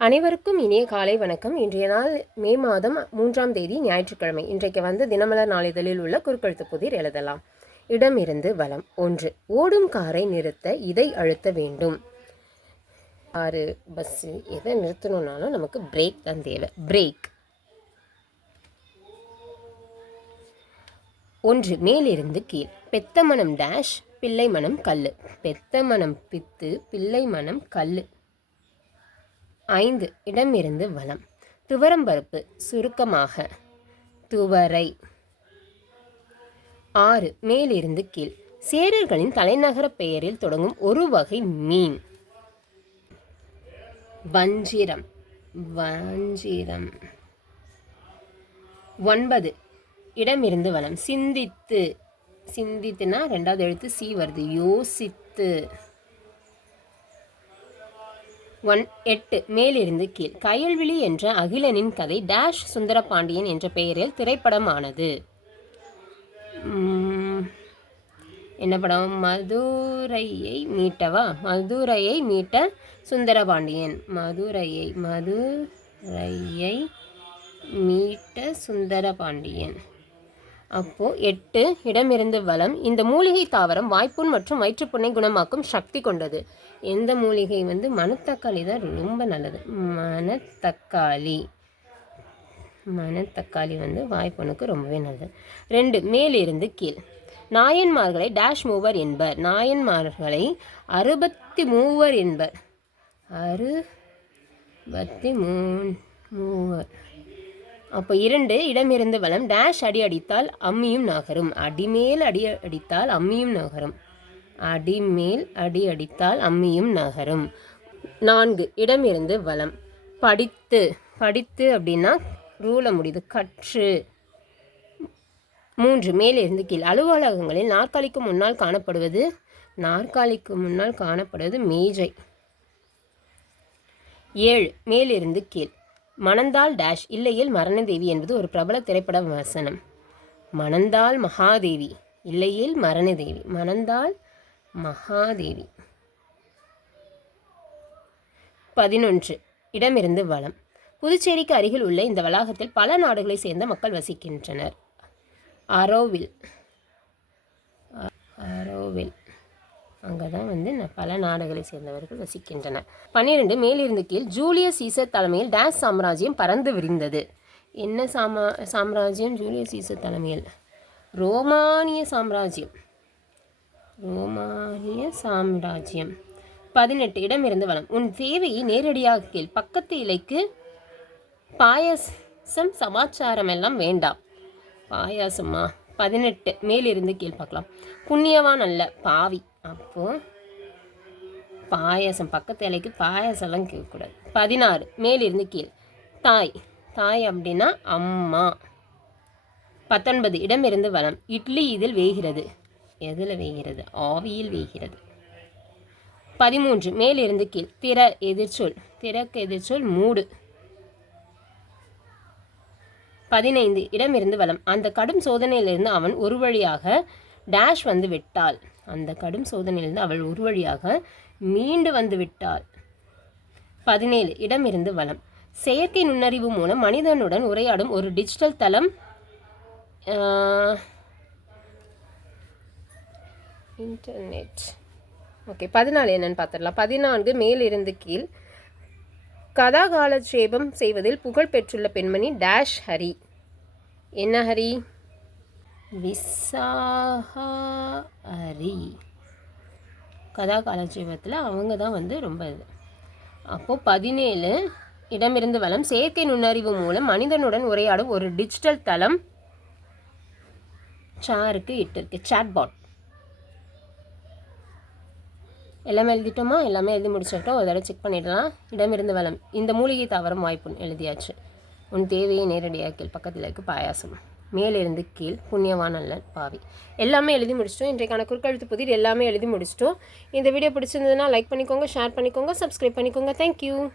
அனைவருக்கும் இனிய காலை வணக்கம். இன்றைய நாள் மே மாதம் 3ஆம் தேதி ஞாயிற்றுக்கிழமை. இன்றைக்கு வந்து தினமலர் நாளிதழில் உள்ள குறுக்கெழுத்து புதிர் எழுதலாம். இடமிருந்து வலம். 1. ஓடும் காரை நிறுத்த இதை அழுத்த வேண்டும். காரு, பஸ்ஸு எதை நிறுத்தணும்னாலும் நமக்கு பிரேக் தான் தேவை. பிரேக். 1. மேலிருந்து கீழ். பெத்த மனம் டேஷ், பிள்ளை மனம் கல்லு. பெத்த மனம் பித்து, பிள்ளை மனம் கல்லு. 5. இடமிருந்து வலம். துவரம்பருப்பு, சுருக்கமாக துவரை. 6. மேலிருந்து கீழ். சேரர்களின் தலைநகர பெயரில் தொடங்கும் ஒரு வகை மீன். வஞ்சிரம். வஞ்சிரம். 9. இடமிருந்து வலம். சிந்தித்து. சிந்தித்துனா 2வது எழுத்து சி வருது. யோசித்து. 8. மேலிருந்து கீழ். கயல்விழி என்ற அகிலனின் கதை டேஷ் சுந்தரபாண்டியன் என்ற பெயரில் திரைப்படமானது. என்ன படம்? மதுரையை மீட்டவா? மதுரையை மீட்ட சுந்தரபாண்டியன். மதுரையை மீட்ட சுந்தரபாண்டியன். அப்போது 8. இடமிருந்து வலம். இந்த மூலிகை தாவரம் வாய்ப்புண் மற்றும் வயிற்றுப்புண்ணை குணமாக்கும் சக்தி கொண்டது. எந்த மூலிகை வந்து? மணத்தக்காளி தான் ரொம்ப நல்லது. மணத்தக்காளி வந்து வாய்ப்புண்ணுக்கு ரொம்பவே நல்லது. 2. மேலிருந்து கீழ். நாயன்மார்களை டேஷ் மூவர் என்பர். நாயன்மார்களை 63 என்பர். 63. அப்போ 2. இடமிருந்து வலம். டேஷ் அடி அடித்தால் அம்மியும் நகரும். அடிமேல் அடி அடித்தால் அம்மியும் நகரும். அடிமேல் அடி அடித்தால் அம்மியும் நகரும். 4. இடமிருந்து வலம். படித்து. படித்து அப்படின்னா ரூல முடியுது. கற்று. 3. மேலிருந்து கீழ். அலுவலகங்களில் நாற்காலிக்கு முன்னால் காணப்படுவது மேஜை. 7. மேலிருந்து கீழ். மணந்தால் டேஷ் இல்லையில் மரணதேவி என்பது ஒரு பிரபல திரைப்பட வசனம். மணந்தால் மகாதேவி இல்லையில் மரணதேவி. மணந்தால் மகாதேவி. 11. இடமிருந்து வலம். புதுச்சேரிக்கு அருகில் உள்ள இந்த வளாகத்தில் பல நாடுகளை சேர்ந்த மக்கள் வசிக்கின்றனர். அரோவில். அங்கே தான் வந்து பல நாடுகளை சேர்ந்தவர்கள் வசிக்கின்றனர். 12. மேலிருந்து கீழ். ஜூலியஸ் சீசர் தலைமையில் டேஷ் சாம்ராஜ்யம் பறந்து விரிந்தது. என்ன சாம்ராஜ்யம்? ஜூலியஸ் சீசர் தலைமையில் ரோமானிய சாம்ராஜ்யம். 18. இடமிருந்து வலம். உன் தேவையை நேரடியாக கீழ். பக்கத்து இலைக்கு பாயாசம் சமாச்சாரம் எல்லாம் வேண்டாம். பாயாசமா? 18. மேலிருந்து கீழ் பார்க்கலாம். புண்ணியவான் அல்ல, பாவி. அப்போது பாயாசம், பக்கத்து இலைக்கு பாயாசம்லாம் கேட்கக்கூடாது. 16. மேலிருந்து கீழ். தாய். தாய் அப்படின்னா அம்மா. 19. இடமிருந்து வலம். இட்லி இதில் வேகிறது. எதில் வேகிறது? ஆவியில் வேகிறது. 13. மேலிருந்து கீழ். திற எதிர்ச்சொல். திறக்கு எதிர்ச்சொல் மூடு. 15. இடமிருந்து வலம். அந்த கடும் சோதனையிலிருந்து அவன் ஒரு வழியாக டேஷ் வந்து விட்டாள். அந்த கடும் சோதனையிலிருந்து அவள் ஒரு வழியாக மீண்டு வந்து விட்டாள். 17. இடமிருந்து வலம். செயற்கை நுண்ணறிவு மூலம் மனிதனுடன் உரையாடும் ஒரு டிஜிட்டல் தளம். இன்டர்நெட். ஓகே. 14 என்னன்னு பார்த்துடலாம். 14. மேலிருந்து கீழ். கதாகாலட்சேபம் செய்வதில் புகழ் பெற்றுள்ள பெண்மணி டேஷ் ஹரி. என்ன ஹரி? விசாகா ஹரி. கதாகாலட்சேபத்தில் அவங்க தான் வந்து ரொம்ப இது. அப்போது 17. இடமிருந்து வலம். செயற்கை நுண்ணறிவு மூலம் மனிதனுடன் உரையாடும் ஒரு டிஜிட்டல் தளம். சாருக்கு இருக்கு. சாட்பாட். எல்லாமே எழுதிட்டோமா? எல்லாமே எழுதி முடிச்சிட்டோம். ஒரு தடவை செக் பண்ணிடலாம். இடமிருந்து வலம். இந்த மூலிகை தாவரம் வாய்ப்புண் எழுதியாச்சு. உன் தேவையை நேரடியாக கீழ். பக்கத்தில் இருக்கு பாயாசம். மேலிருந்து கீழ். புண்ணியவான் அல்ல, பாவி. எல்லாமே எழுதி முடிச்சிட்டோம். இன்றைக்கான குறுக்கெழுத்து புதிர் எல்லாமே எழுதி முடிச்சிட்டோம். இந்த வீடியோ பிடிச்சிருந்ததுன்னா லைக் பண்ணிக்கோங்க, ஷேர் பண்ணிக்கோங்க, சப்ஸ்கிரைப் பண்ணிக்கோங்க. தேங்க்யூ.